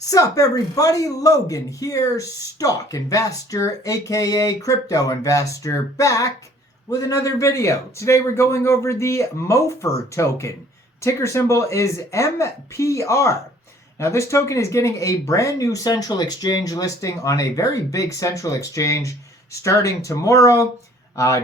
Sup everybody, Logan here, stock investor aka crypto investor, back with another video. Today we're going over the Mopher token. Ticker symbol is MPR. Now this token is getting a brand new central exchange listing on a very big central exchange starting tomorrow,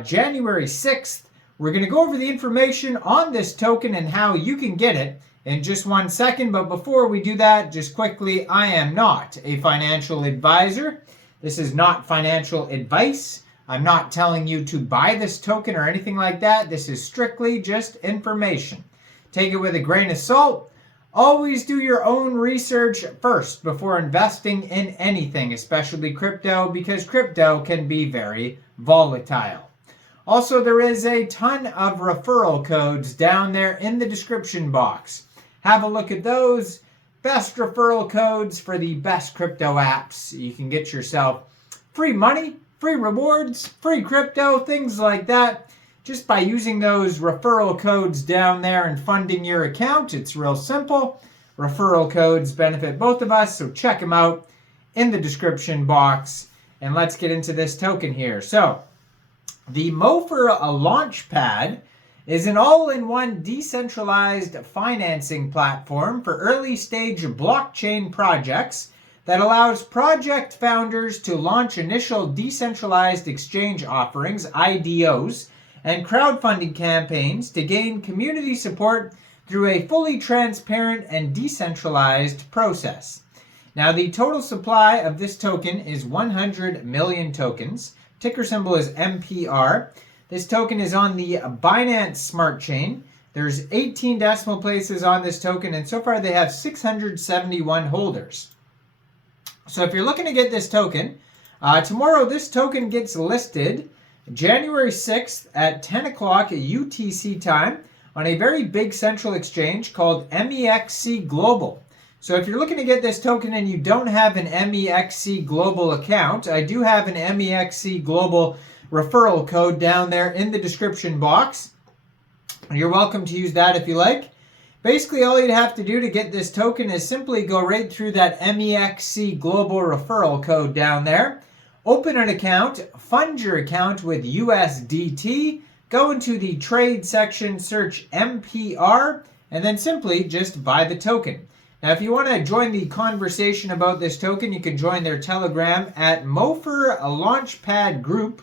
January 6th. We're going to go over the information on this token and how you can get it in just 1 second, but before we do that, just quickly, I am not a financial advisor. This is not financial advice. I'm not telling you to buy this token or anything like that. This is strictly just information. Take it with a grain of salt. Always do your own research first before investing in anything, especially crypto, because crypto can be very volatile. Also, there is a ton of referral codes down there in the description box. Have a look at those. Best referral codes for the best crypto apps. You can get yourself free money, free rewards, free crypto, things like that. Just by using those referral codes down there and funding your account. It's real simple. Referral codes benefit both of us, so check them out in the description box. And let's get into this token here. So, the Mopher Launchpad is an all-in-one decentralized financing platform for early-stage blockchain projects that allows project founders to launch initial decentralized exchange offerings, IDOs, and crowdfunding campaigns to gain community support through a fully transparent and decentralized process. Now, the total supply of this token is 100 million tokens. Ticker symbol is MPR. This token is on the Binance Smart Chain. There's 18 decimal places on this token, and so far they have 671 holders. So if you're looking to get this token, tomorrow this token gets listed January 6th at 10 o'clock UTC time on a very big central exchange called Mexc Global. So if you're looking to get this token and you don't have an Mexc Global account, I do have an Mexc Global referral code down there in the description box. You're welcome to use that if you like. Basically, all you'd have to do to get this token is simply go right through that Mexc Global referral code down there. Open an account, fund your account with USDT, go into the trade section, search MPR, and then simply just buy the token. Now, if you want to join the conversation about this token, you can join their Telegram at Mopher Launchpad Group.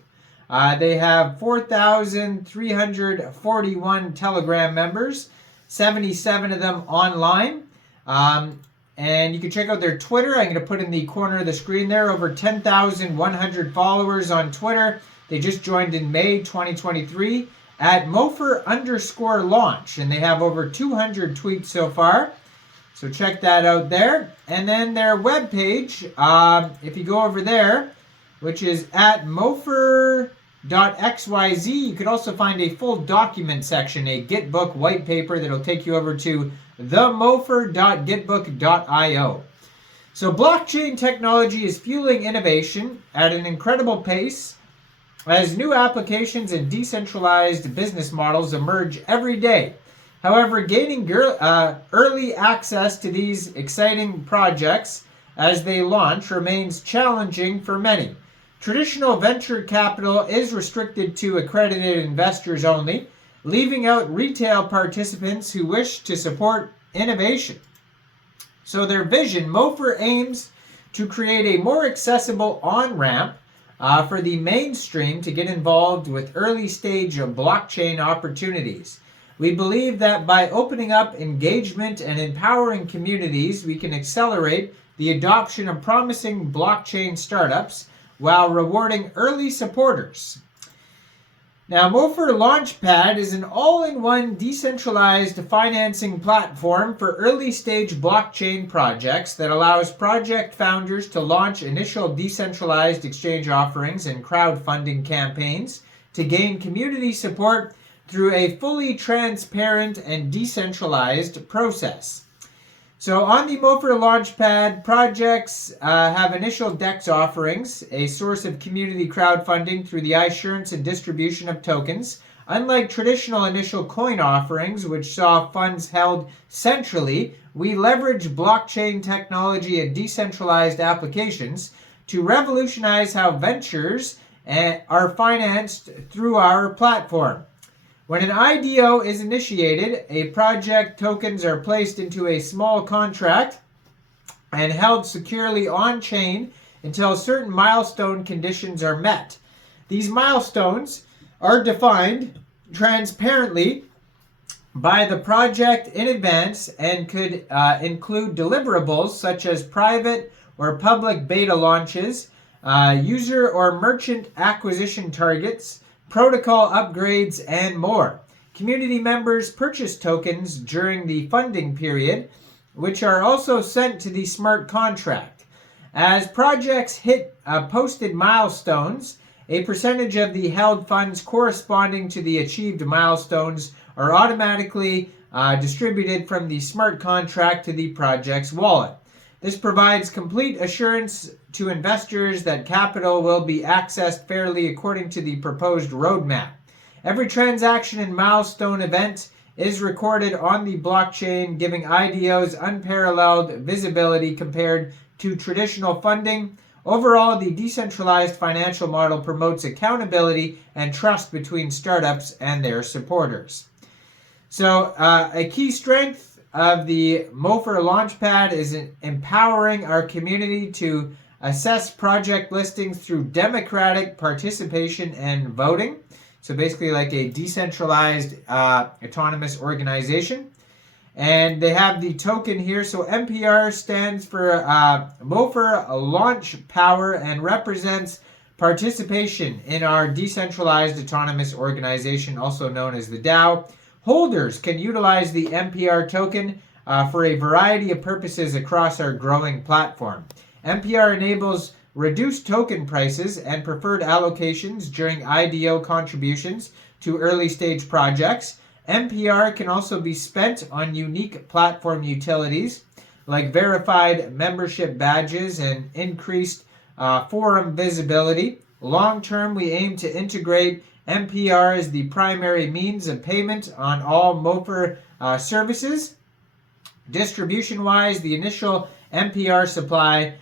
They have 4,341 Telegram members, 77 of them online. And you can check out their Twitter. I'm going to put in the corner of the screen there. Over 10,100 followers on Twitter. They just joined in May 2023 at Mopher_launch. And they have over 200 tweets so far. So check that out there. And then their webpage, if you go over there, which is at Mopher.xyz, you could also find a full document section, a Gitbook white paper that'll take you over to themopher.gitbook.io. So blockchain technology is fueling innovation at an incredible pace as new applications and decentralized business models emerge every day. However, gaining early access to these exciting projects as they launch remains challenging for many. Traditional venture capital is restricted to accredited investors only, leaving out retail participants who wish to support innovation. So their vision, Mopher aims to create a more accessible on-ramp for the mainstream to get involved with early-stage blockchain opportunities. We believe that by opening up engagement and empowering communities, we can accelerate the adoption of promising blockchain startups while rewarding early supporters. Now, Mopher Launchpad is an all-in-one decentralized financing platform for early-stage blockchain projects that allows project founders to launch initial decentralized exchange offerings and crowdfunding campaigns to gain community support through a fully transparent and decentralized process. So on the Mopher Launchpad, projects have initial DEX offerings, a source of community crowdfunding through the issuance and distribution of tokens, Unlike traditional initial coin offerings, which saw funds held centrally, we leverage blockchain technology and decentralized applications to revolutionize how ventures are financed through our platform. When an IDO is initiated, a project tokens are placed into a small contract and held securely on-chain until certain milestone conditions are met. These milestones are defined transparently by the project in advance and could include deliverables such as private or public beta launches, user or merchant acquisition targets, protocol upgrades, and more. Community members purchase tokens during the funding period, which are also sent to the smart contract. As projects hit posted milestones, a percentage of the held funds corresponding to the achieved milestones are automatically distributed from the smart contract to the project's wallet. This provides complete assurance to investors that capital will be accessed fairly according to the proposed roadmap. Every transaction and milestone event is recorded on the blockchain, giving IDOs unparalleled visibility compared to traditional funding. Overall, the decentralized financial model promotes accountability and trust between startups and their supporters. So, a key strength of the Mopher Launchpad is empowering our community to assess project listings through democratic participation and voting. So basically like a decentralized autonomous organization. And they have the token here. So MPR stands for Mopher Launch Power and represents participation in our decentralized autonomous organization, also known as the DAO. Holders can utilize the MPR token for a variety of purposes across our growing platform. MPR enables reduced token prices and preferred allocations during IDO contributions to early stage projects. MPR can also be spent on unique platform utilities like verified membership badges and increased forum visibility. Long term, we aim to integrate MPR as the primary means of payment on all Mopher services. Distribution-wise, the initial MPR supply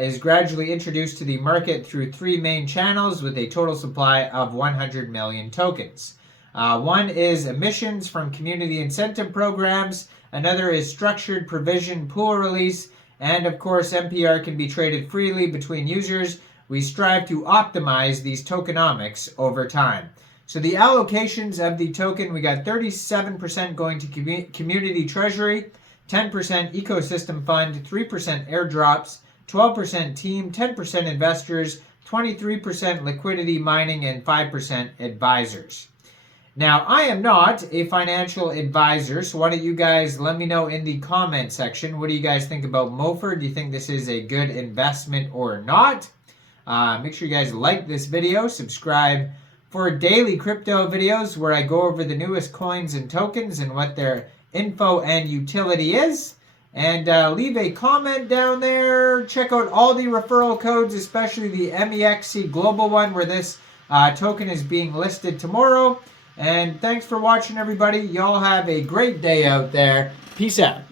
is gradually introduced to the market through three main channels with a total supply of 100 million tokens. One is emissions from community incentive programs, another is structured provision pool release, and of course MPR can be traded freely between users. We strive to optimize these tokenomics over time. So the allocations of the token, we got 37% going to community treasury, 10% ecosystem fund, 3% airdrops, 12% team, 10% investors, 23% liquidity mining, and 5% advisors. Now, I am not a financial advisor, so why don't you guys let me know in the comment section, what do you guys think about Mopher? Do you think this is a good investment or not? Make sure you guys like this video, subscribe for daily crypto videos where I go over the newest coins and tokens and what their info and utility is. And leave a comment down there. Check out all the referral codes, especially the Mexc global one where this token is being listed tomorrow. And thanks for watching, everybody. Y'all have a great day out there. Peace out.